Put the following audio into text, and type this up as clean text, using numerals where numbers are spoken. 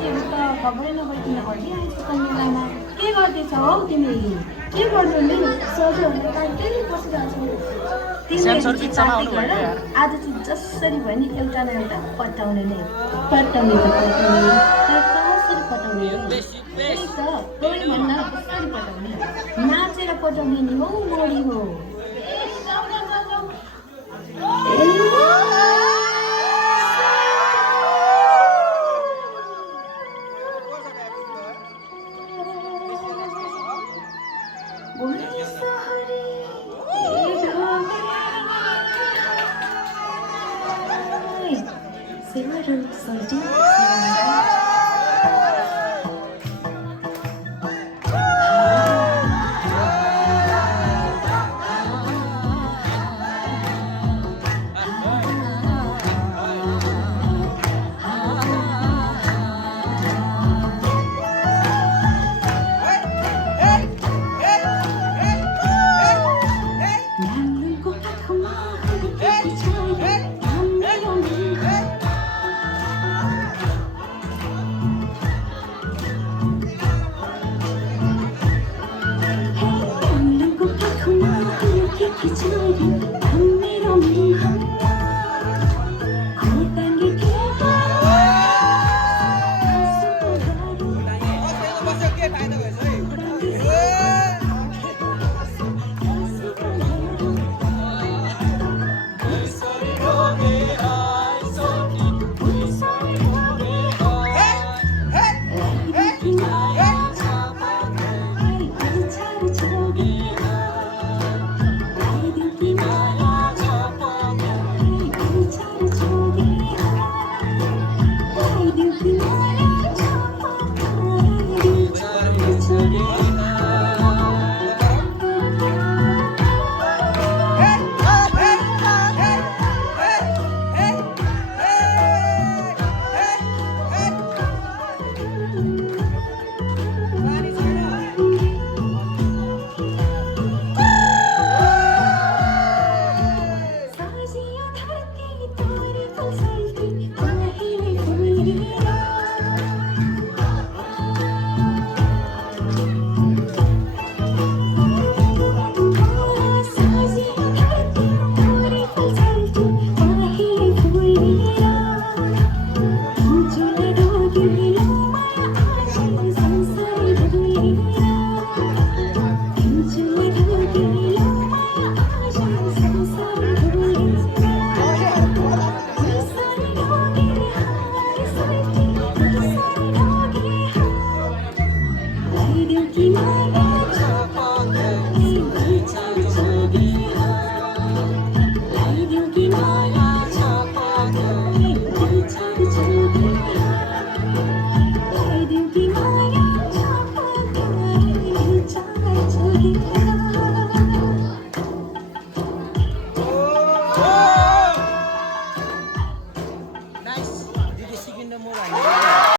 साथीहरू त खबरै नगरिकन हटिहाल्छ त मेलामा के गर्दैछौ हौ तिमी के गर्नु नि सधैँ हुन त्यही बसिरहेछौ तिमीहरू चाहिँ पार्टी गर आज चाहिँ जसरी भयो नि एउटा न एउटा पटाउने नै पटाउने त पटाउने तर कसरी पटाउने हो त्यही त कोही भन्न कसरी पटाउने नाचेर पटाउने नि हौ मोडी हो Zero, 30.